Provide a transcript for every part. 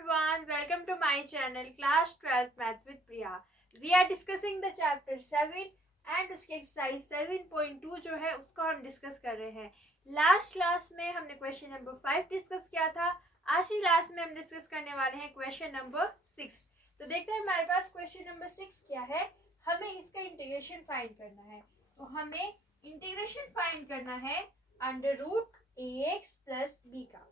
everyone, welcome to my channel Class 12th Math with Priya. We are discussing the chapter 7 and उसके exercise 7.2 जो है उसको हम discuss कर रहे हैं. लास्ट क्लास में हमने क्वेश्चन नंबर 5 डिस्कस किया था. आज की क्लास में हम डिस्कस करने वाले हैं क्वेश्चन नंबर 6. तो देखते हैं हमारे पास क्वेश्चन नंबर 6 क्या है. हमें इसका इंटीग्रेशन फाइंड करना है. तो हमें इंटीग्रेशन फाइंड करना है under root ax plus b का.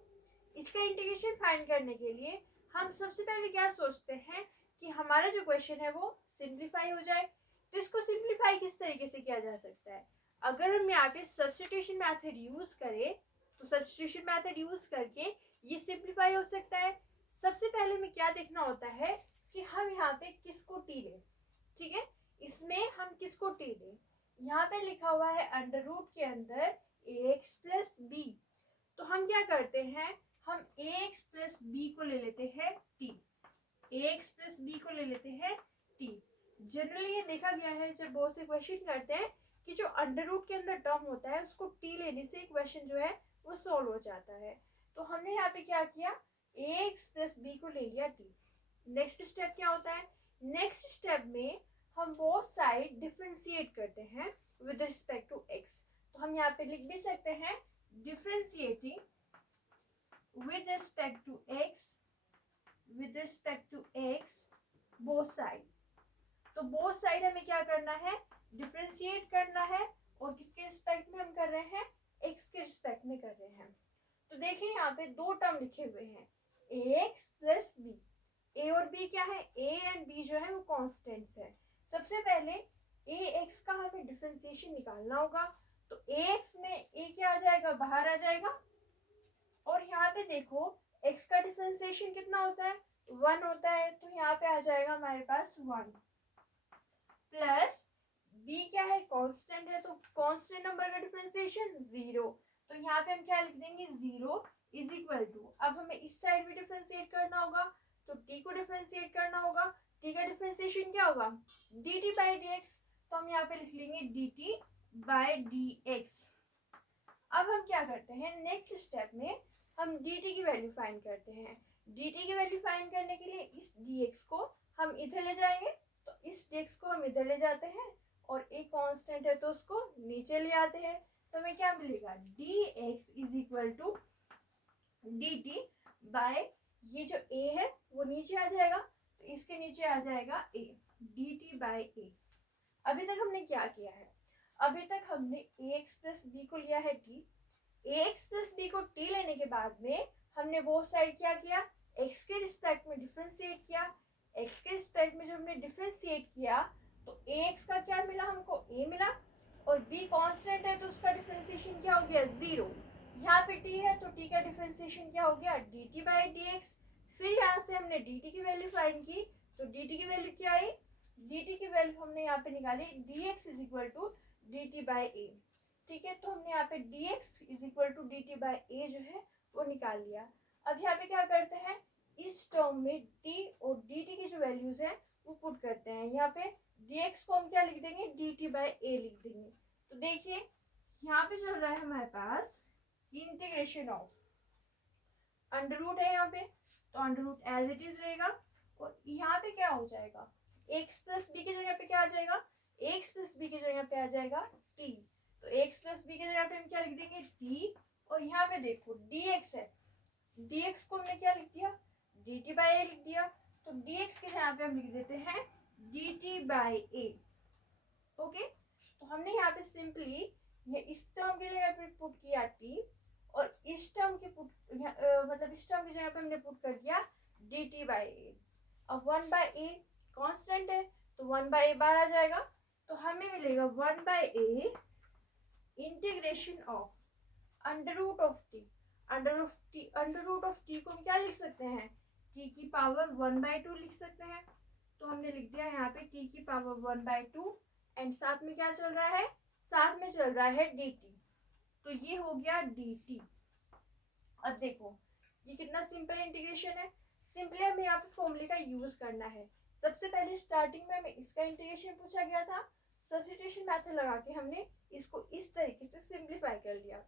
इसका इंटीग्रेशन फाइंड करने के लिए हम सबसे पहले क्या सोचते हैं कि हमारा जो क्वेश्चन है वो सिंप्लीफाई हो जाए. तो इसको सिंप्लीफाई किस तरीके से किया जा सकता है. अगर हम यहाँ पे सब्स्टिट्यूशन मेथड यूज करें तो सब्स्टिट्यूशन मेथड यूज करके ये सिंप्लीफाई हो सकता है. सबसे पहले हमें क्या देखना होता है कि हम यहाँ पे किसको टी लें. ठीक है, इसमें हम किसको टी लें. यहाँ पे लिखा हुआ है अंडर रूट के अंदर ax प्लस b. तो हम क्या करते हैं, हम ax प्लस b को ले लेते हैं t. ax प्लस b को ले लेते हैं t. जनरली ये देखा गया है जब बहुत से क्वेश्चन करते हैं कि जो अंडर रूट के अंदर टर्म होता है उसको t लेने से क्वेश्चन जो है वो सॉल्व हो जाता है. तो हमने यहाँ पे क्या किया, ax प्लस b को ले लिया t. नेक्स्ट स्टेप क्या होता है, नेक्स्ट स्टेप में हम बोथ साइड डिफरेंशिएट करते हैं विद रिस्पेक्ट टू x. तो हम यहाँ पे लिख भी सकते हैं differentiating with respect to x both side. तो both side हमें क्या करना है, डिफरेंशिएट करना है. और किसके रिस्पेक्ट में हम कर रहे हैं, x के रिस्पेक्ट में कर रहे हैं. तो देखिए यहाँ पे दो टर्म लिखे हुए हैं ax प्लस b. a और b क्या है, a एंड b जो है वो कॉन्स्टेंट्स है. सबसे पहले ax का हमें डिफरेंशिएशन निकालना होगा. तो ax में a क्या आ जाएगा, बाहर आ जाएगा. और यहाँ पे देखो x का डिफरेंशिएशन कितना होता है, 1 होता है. तो यहाँ पे आ जाएगा हमारे पास 1 प्लस b क्या है, कांस्टेंट है. तो कांस्टेंट नंबर का डिफरेंशिएशन 0. तो यहाँ पे हम क्या लिख देंगे, 0 इज इक्वल टू. अब हमें इस साइड भी डिफरेंशिएट करना होगा तो t को डिफरेंशिएट करना होगा. t का डिफरेंशिएशन क्या होगा, dt बाई dx. तो हम यहाँ पे लिख लेंगे dt बाई dx. अब हम क्या करते हैं, नेक्स्ट स्टेप में हम dt की वैल्यू फाइंड करते हैं. dt की वैल्यू फाइंड करने के लिए इस dx को हम इधर ले जाएंगे. तो इस dx को हम इधर ले जाते हैं और एक कांस्टेंट है तो उसको नीचे ले आते हैं. तो हमें क्या मिलेगा, dx is equal to dt by ये जो a है वो नीचे आ जाएगा. तो इसके नीचे आ जाएगा a, dt बाय a. अभी तक हमने क्या किया है, अभी तक हमने ax प्लस b को लिया है t. ax प्लस b को t लेने के बाद में हमने वो साइड क्या किया, x के रिस्पेक्ट में डिफरेंशिएट किया. x के रिस्पेक्ट में जब हमने डिफरेंशिएट किया तो ax का क्या मिला, हमको a मिला. और b कांस्टेंट है तो उसका डिफरेंशिएशन क्या हो गया, 0. यहाँ पे t है तो t का डिफरेंशिएशन क्या हो गया, dt बाई dx. फिर यहाँ से हमने dt की वैल्यू फाइंड की. तो dt की वैल्यू क्या आई, dt की वैल्यू हमने यहाँ पे निकाली dx is equal to dt by a. ठीक है, तो हमने यहाँ पे dx is equal to dt by a जो है वो निकाल लिया. अब यहाँ पे क्या करते हैं, इस टर्म में t और dt की जो वैल्यूज है वो पुट करते हैं. यहाँ पे dx को हम क्या लिख देंगे, dt बाई a लिख देंगे. तो देखिए यहाँ पे चल रहा है हमारे पास इंटीग्रेशन ऑफ अंडर रूट है यहाँ पे. तो under root as it is रहेगा. और यहाँ पे क्या हो जाएगा, x प्लस b की जगह पे क्या आ जाएगा, x प्लस b की जगह पे आ जाएगा t. तो x प्लस b की जगह पे हम क्या लिख देंगे, t. और यहाँ पे देखो dx है, dx को हमने क्या लिख दिया, dt बाई a लिख दिया. तो dx के जगह पे हम लिख देते हैं dt बाई a. ओके, तो हमने यहाँ पे सिंपली ये इस टर्म की जगह पे पुट किया t और इस टर्म के मतलब इस टर्म की जगह पे हमने पुट कर दिया dt बाई a. अब 1 बाई a कांस्टेंट है तो 1 बाई a बाहर आ जाएगा. तो हमें मिलेगा 1 by a integration of under root of t. Under root of t को हम क्या लिख सकते हैं, t की पावर 1 बाई 2 लिख सकते हैं. तो हमने लिख दिया यहाँ पे t की पावर 1 बाई 2 एंड साथ में क्या चल रहा है, साथ में चल रहा है dt. तो ये हो गया dt. अब देखो ये कितना सिंपल इंटीग्रेशन है. सिंपली हमें यहाँ पे फॉर्मूले का यूज करना है. सबसे पहले स्टार्टिंग में हमें इसका इंटीग्रेशन पूछा गया था. सब्स्टिट्यूशन मेथड लगा के हमने इसको इस तरीके से सिंप्लीफाई कर लिया.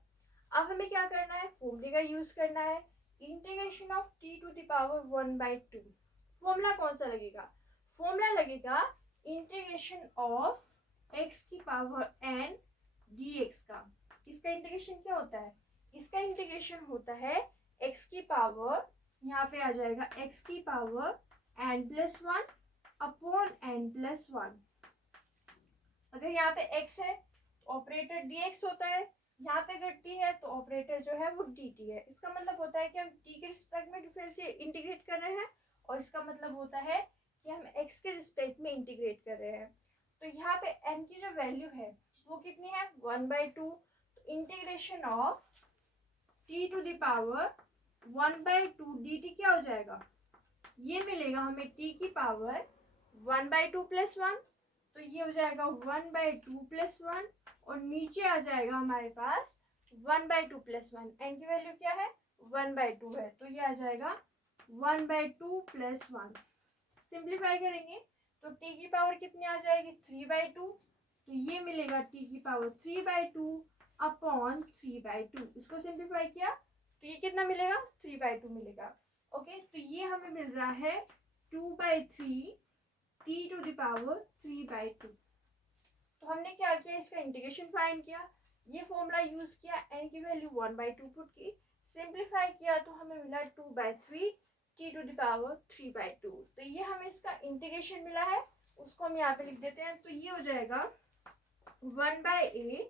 अब हमें क्या करना है, फॉर्मूले का यूज करना है. Integration of t to the power 1/2। Formula कौन सा लगेगा? फॉर्मूला लगेगा इंटीग्रेशन ऑफ एक्स की पावर n dx का। इसका इंटीग्रेशन क्या होता है? इसका इंटीग्रेशन होता है x की पावर, यहाँ पे आ जाएगा x की पावर n+1 अपॉन n+1। अगर यहाँ पे x है तो ऑपरेटर dx होता है, यहाँ पे अगर t है तो ऑपरेटर जो है वो dt है। इसका मतलब होता है कि हम t के रिस्पेक्ट में डिफरेंशिएट इंटीग्रेट कर रहे हैं, और इसका मतलब होता है कि हम x के रिस्पेक्ट में इंटीग्रेट कर रहे हैं। तो यहाँ पे n की जो वैल्यू है वो कितनी है? 1/2। तो integration of t to the power 1/2 dt क्या हो जाएगा? ये मिलेगा हमें t की पावर 1/2 + 1, तो ये हो जाएगा 1/2 + 1, और नीचे आ जाएगा हमारे पास 1/2 + 1। n की वैल्यू क्या है? 1/2 है, तो ये आ जाएगा 1/2 + 1। सिंप्लीफाई करेंगे तो t की पावर कितनी आ जाएगी? 3/2। तो ये मिलेगा t की पावर 3/2 अपॉन 3/2। इसको सिंप्लीफाई किया तो ये कितना मिलेगा? 3/2 मिलेगा। ओके, तो ये हमें मिल रहा है 2/3 t टू द पावर 3/2। तो हमने क्या किया? इसका इंटीग्रेशन फाइंड किया, ये फॉर्मूला यूज किया, n की वैल्यू 1/2 पुट की, सिंप्लीफाई किया तो हमें मिला 2/3 t टू द पावर 3/2। तो ये हमें इसका इंटीग्रेशन मिला है, उसको हम यहाँ पे लिख देते हैं। तो ये हो जाएगा 1/a,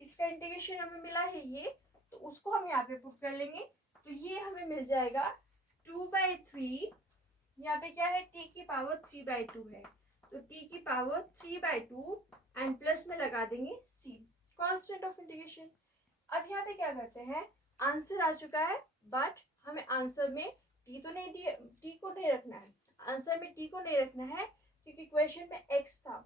इसका इंटीग्रेशन हमें मिला है ये, तो उसको हम यहाँ पे पुट कर लेंगे। तो ये हमें मिल जाएगा 2/3, यहाँ पे क्या है? t की पावर 3/2 है, तो t की पावर 3/2 एंड प्लस में लगा देंगे c, कांस्टेंट ऑफ इंटीग्रेशन। अब यहाँ पे क्या करते हैं? आंसर आ चुका है, बट हमें आंसर में t तो नहीं दिए, t को नहीं रखना है, आंसर में t को नहीं रखना है, क्योंकि क्वेश्चन में x था,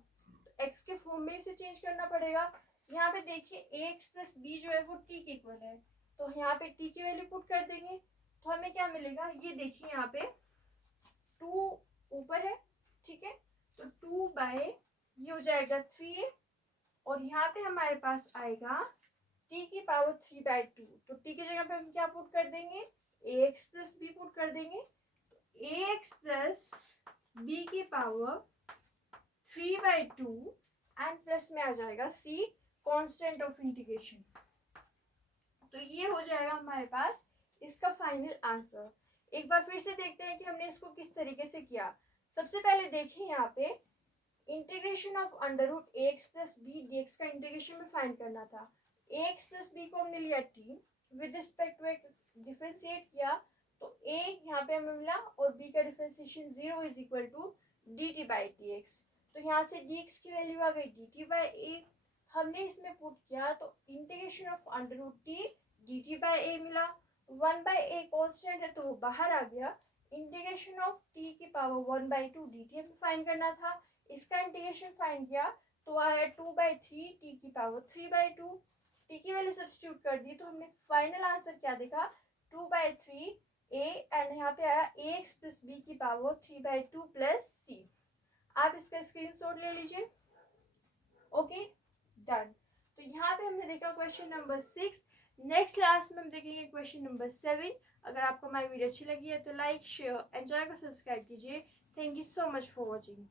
तो x के फॉर्म में इसे चेंज करना पड़ेगा। यहाँ पे देखिए ax + b जो है वो t के इक्वल है, तो यहाँ पे t की वैल्यू पुट कर देंगे, तो हमें क्या मिलेगा? ये देखिए यहाँ पे 2 ऊपर है, ठीक है, तो 2/, ये हो जाएगा 3, और यहाँ पे हमारे पास आएगा t की पावर 3/2। तो t की जगह पे हम क्या पुट कर देंगे? ax + b पुट कर देंगे, तो ax + b की पावर 3/2 एंड प्लस में आ जाएगा c, कांस्टेंट ऑफ इंटीग्रेशन। तो ये हो जाएगा हमारे पास इसका फाइनल आंसर। एक बार फिर से देखते हैं कि हमने इसको किस तरीके से किया। सबसे पहले देखिए यहाँ पे integration of √ax + b dx का इंटीग्रेशन में फाइंड करना था। ax + b को हमने लिया t, with respect to x differentiate किया, तो a यहाँ पे हमें मिला, और b का डिफरेंशिएशन 0 = dt/dx। तो यहाँ से dx की वैल्यू आ गई dt/a, हमने इसमें पुट किया तो इंटीग्रेशन ऑफ √t dt/a मिला। 1/a कांस्टेंट है तो वो बाहर आ गया। इंटीग्रेशन ऑफ t की पावर 1/2 dt हमें फाइंड करना था, इसका इंटीग्रेशन फाइंड किया तो आया 2/3 t की पावर 3/2। t की वैल्यू सब्स्टिट्यूट कर दी तो हमने फाइनल आंसर क्या देखा? 2/3 a, एंड यहाँ पे आया ax + b की पावर 3/2 + c। आप इसका स्क्रीनशॉट ले लीजिए। Okay, done. तो यहाँ पे हमने देखा क्वेश्चन नंबर 6। नेक्स्ट क्लास में हम देखेंगे क्वेश्चन नंबर 7। अगर आपको हमारी वीडियो अच्छी लगी है तो लाइक, शेयर एंड चैनल को सब्सक्राइब कीजिए। Thank you so much for watching.